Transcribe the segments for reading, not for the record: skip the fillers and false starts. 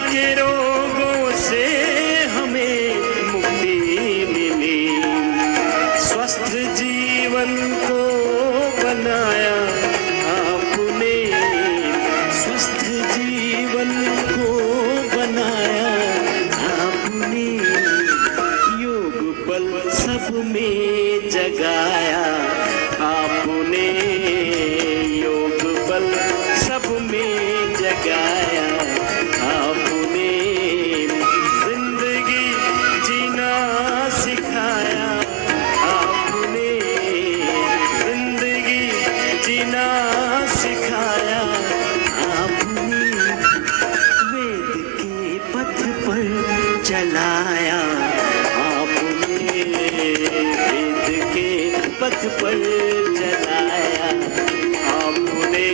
के रोगों से हमें मुक्ति मिली, स्वस्थ जीवन को बनाया आपने, स्वस्थ जीवन को बनाया आपने, योग बल सब में जगाया आपने, योग बल सब में जगाया आपने, जिंदगी जीना सिखाया आपने, जिंदगी जीना सिखाया आपने, वेद के पथ पर चलाया आपने, वेद के पथ पर चलाया आपने।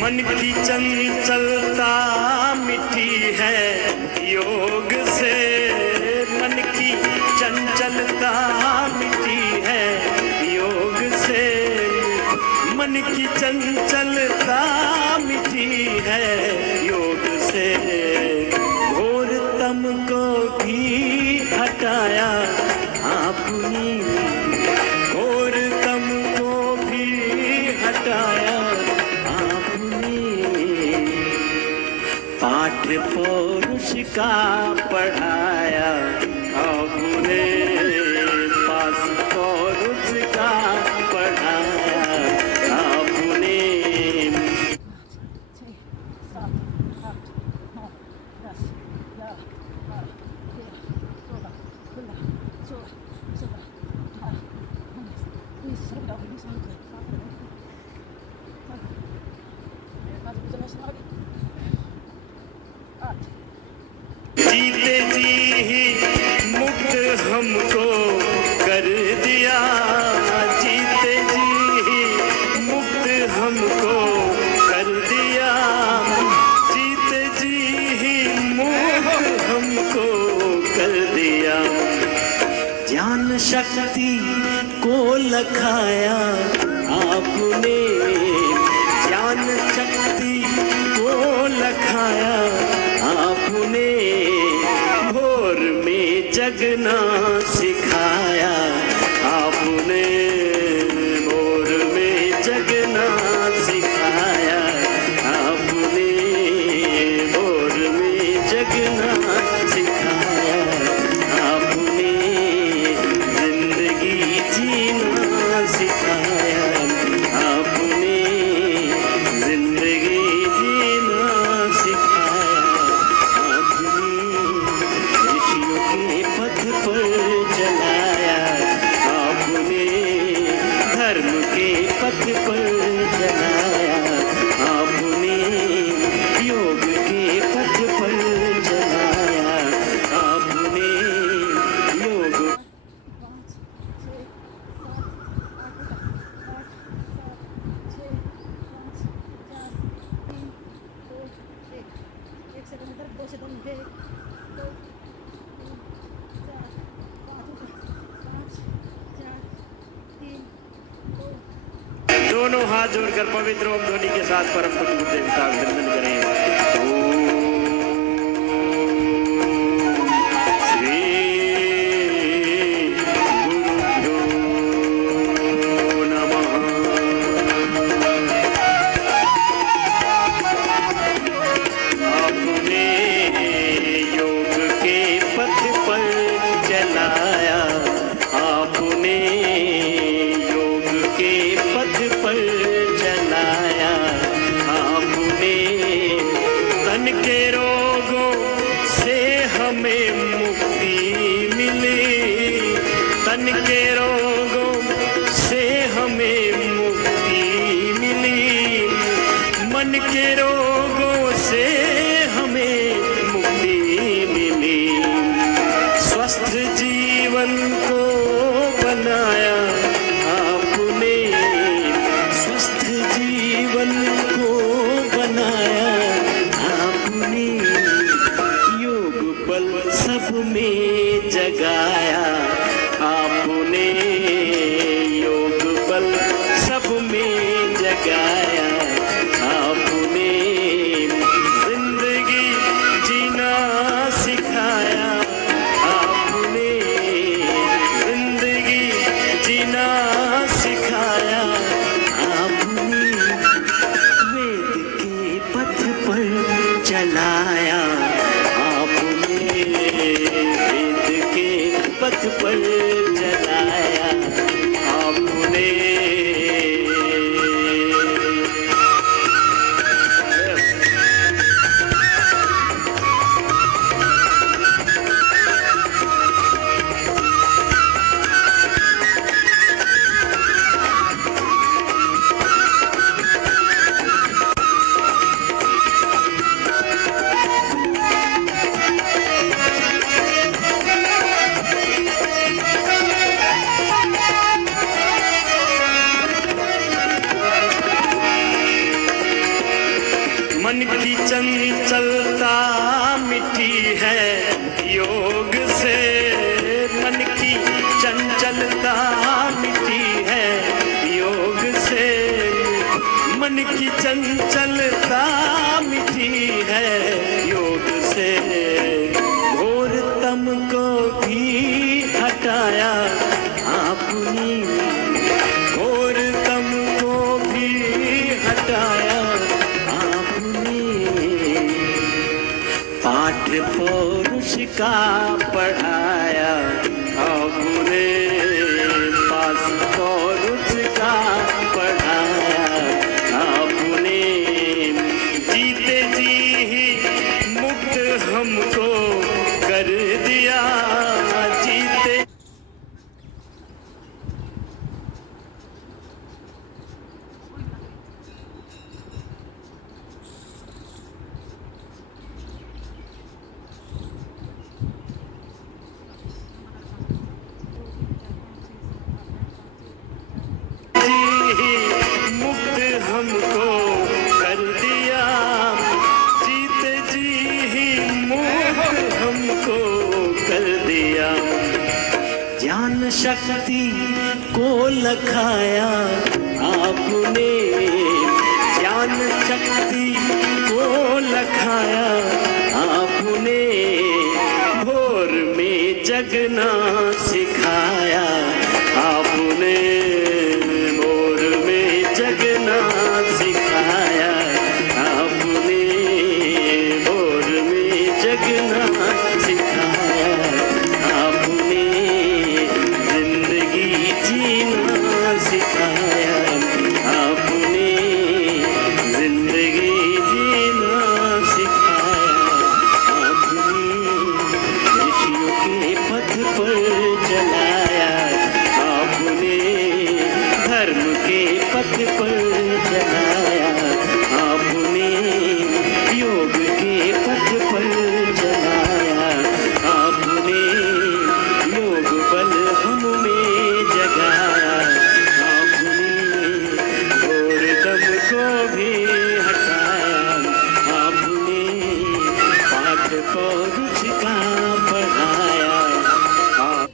मन की चंचलता मिटी है योग से, मन की चंचलता मिटी है योग से, मन की चंचलता मिटी है योग से, घोर तम को भी हटाया आपने, घोर तम को भी हटाया पाठ पौरुष का पढ़ाया आपने, पास पौरुष का पढ़ाया आपने। जीते जी ही मुक्त हमको कर दिया, जीते जी ही मुक्त हमको कर दिया, जीते जी ही मुक्त हमको कर दिया, ज्ञान शक्ति को लखाया आपने, ज्ञान शक्ति को लखाया आपने, भोर में जगना सिखाया आपने, भोर में जगना सिखाया आपने, भोर में जगना सिखाया आपने, जिंदगी जीना सिखाया आपने, जिंदगी जीना सिखाया आपने, ऋषियों के पथ पर चलाया आपने, धर्म के पथ पर चलाया आपने, योग के पथ पर चलाया आपने, योग दोनों हाथ जोड़कर पवित्र ओम ध्वनि के साथ परम पिता देवता का वंदन करें। श्री गुरुभ्यो नमः। आपने योग के पथ पर चलाया आपने, योग के पथ पर चलाया आपने, तन के रोगों से हमें मुक्ति मिली, स्वस्थ जीवन को बनाया आपने, स्वस्थ जीवन को बनाया आपने, योग बल सब में जगाया आपने, योग बल सब में जगाया आपने, जिंदगी जीना सिखाया आपने, जिंदगी जीना सिखाया आपने, वेद के पथ पर चलाया आपने, वेद के पथ पर चलाया आपने। मन की चंचलता मिटी है योग से, मन की चंचलता मिटी है योग से, मन की चंचलता मिटी है योग से, घोर तम को भी हटाया आपने, घोर तम को भी हटाया पाठ पौरुष का पढ़ाया आपने, पास पौरुष का पढ़ाया आपने, जीते जी ही मुक्त हमको कर दिया, जीते मुक्त हमको कर दिया, जीते जी ही मुक्त हमको कर दिया, ज्ञान शक्ति को लखाया आपने, ज्ञान शक्ति को लखाया आपने, भोर में जगना सिखाया आपने, जगना सिखाया आपने, भोर में जगना सिखाया आपने, जिंदगी जीना सिखाया आपने, जिंदगी जीना सिखाया आपने, ऋषियों के पथ पर चलाया आपने, धर्म के पथ पर चलाया आपने, योग के पथ पर चलाया आपने, योग बल हम में जगाया आपने, घोर दम को भी हटाया आपने, पाठ पौरुष का पढ़ाया आप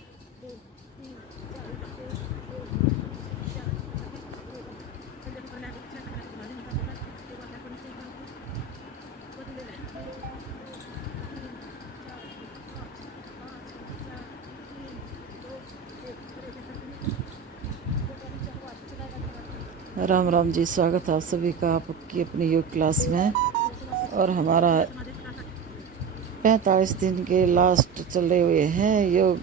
राम राम जी, स्वागत है आप सभी का आपकी अपनी योग क्लास में। और हमारा 45 दिन के लास्ट चले हुए हैं योग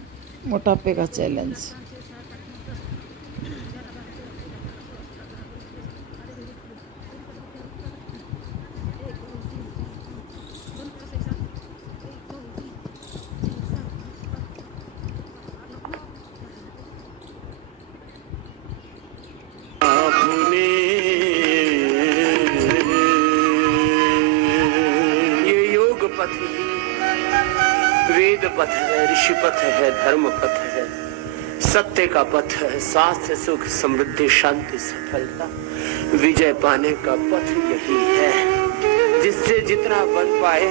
मोटापे का चैलेंज। पथ है, ऋषि पथ है, धर्म पथ है, सत्य का पथ है, स्वास्थ्य सुख समृद्धि शांति सफलता विजय पाने का पथ यही है। जिससे जितना बन पाए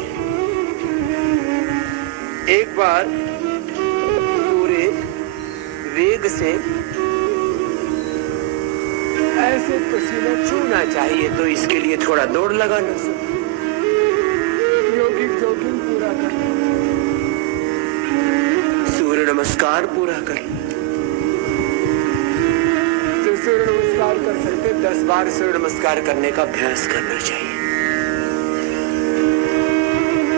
एक बार पूरे वेग से ऐसे पसीना छूना चाहिए, तो इसके लिए थोड़ा दौड़ लगाना योगिक जॉगिंग पूरा कर, सूर्य नमस्कार पूरा कर। जो सूर्य नमस्कार कर सकते 10 बार सूर्य नमस्कार करने का अभ्यास करना चाहिए।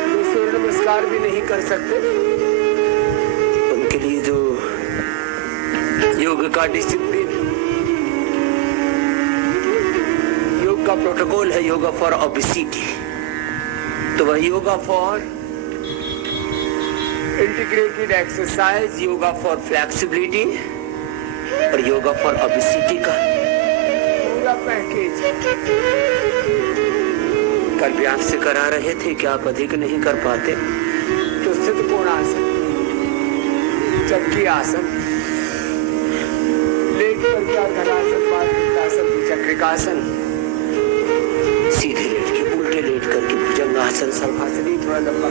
जो सूर्य नमस्कार भी नहीं कर सकते उनके लिए जो योग का डिसिप्लिन, योग का प्रोटोकॉल है, योगा फॉर ओबेसिटी, तो वह yoga for integrated exercise, yoga for flexibility और योगा फॉर ओबेसिटी का पूरा पैकेज कल भी आपसे करा रहे थे कि आप अधिक नहीं कर पाते तो स्थित कोणासन, चक्की आसन, लेट कर क्या धनासन, पादुकासन, चक्रिकासन, सीधे लेट के उल्टे लेट करके भुजंगासन, सर्वासन, थोड़ा लंबा,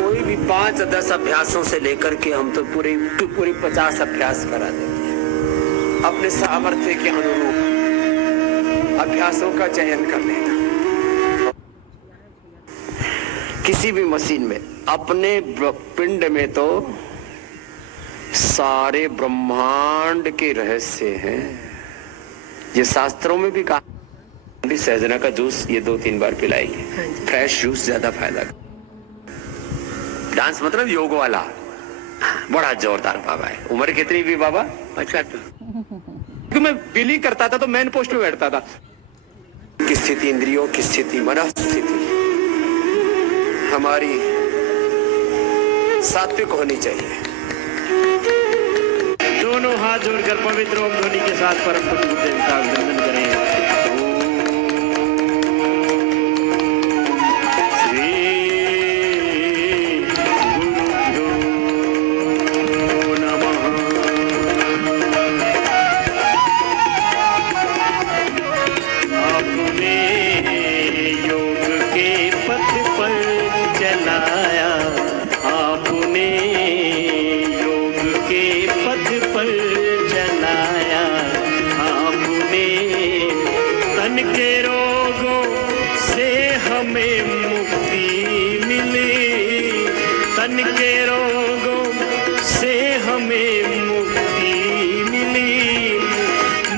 कोई भी 5-10 अभ्यासों से लेकर के हम तो पूरे 50 अभ्यास करा देते हैं। अपने सामर्थ्य के अनुरूप अभ्यासों का चयन कर लेना। किसी भी मशीन में अपने पिंड में तो सारे ब्रह्मांड के रहस्य हैं। ये शास्त्रों में भी कहा, सहजना का जूस ये 2-3 बार पिलाएंगे, फ्रेश जूस ज्यादा फायदा। डांस मतलब योग वाला, बड़ा जोरदार बाबा है। उम्र कितनी भी बाबा? 75। मैं बिली करता था तो मेन पोस्ट में बैठता था। की स्थिति, इंद्रियों की स्थिति, मन स्थिति हमारी सात्विक होनी चाहिए। दोनों हाथ जोड़कर पवित्र ओम ध्वनि के साथ परम पूज्य गुरुदेव का अभिनंदन करें। तन के रोगों से हमें मुक्ति मिली,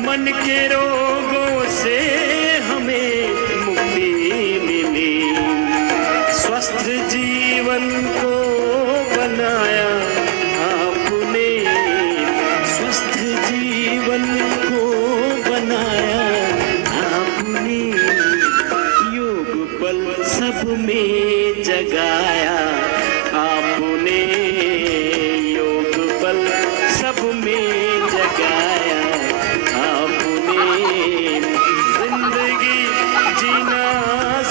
मन के रोगों से हमें मुक्ति मिली। स्वस्थ जीवन को बनाया आपने, स्वस्थ जीवन को बनाया आपने, योग बल सब में जगाया आपने, योग बल सब में जगाया आपने, जिंदगी जीना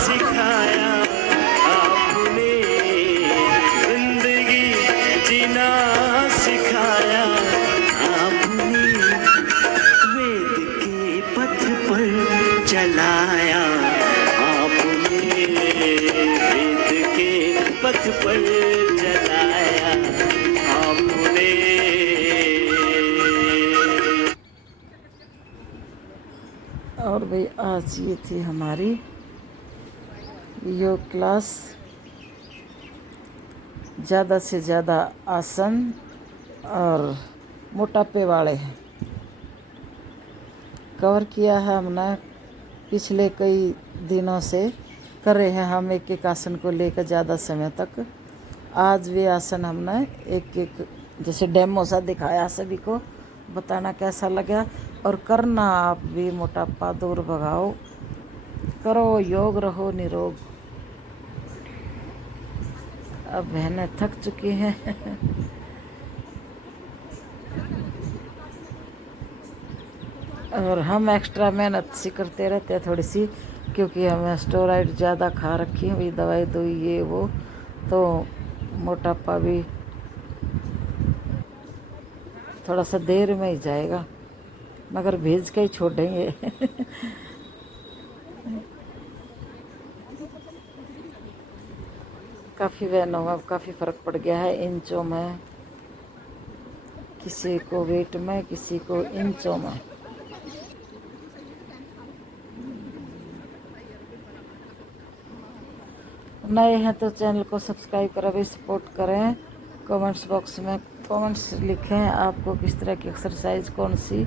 सिखाया आपने, जिंदगी जीना सिखाया आपने, वेद के पथ पर चलाया आपने, वेद के पथ पर चलाया आपने। और भाई आज ये थी हमारी योग क्लास। ज़्यादा से ज़्यादा आसन और मोटापे वाले कवर किया है हमने। पिछले कई दिनों से कर रहे हैं हम एक एक आसन को लेकर ज़्यादा समय तक। आज भी आसन हमने एक एक जैसे डेमो सा दिखाया, सभी को बताना कैसा लगा। और करना आप भी, मोटापा दूर भगाओ, करो योग, रहो निरोग। अब बहनें थक चुकी हैं और हम एक्स्ट्रा मेहनत सी करते रहते हैं थोड़ी सी, क्योंकि हमें स्टेरॉइड ज़्यादा खा रखी है, वही दवाई दो ये वो, तो मोटापा भी थोड़ा सा देर में ही जाएगा, मगर भेज के ही छोड़ेंगे। काफ़ी बहनों में अब काफ़ी फ़र्क पड़ गया है इंचों में, किसी को वेट में, किसी को इंचों में। नए हैं तो चैनल को सब्सक्राइब करें, भी सपोर्ट करें। कमेंट्स बॉक्स में कमेंट्स लिखें आपको किस तरह की एक्सरसाइज कौन सी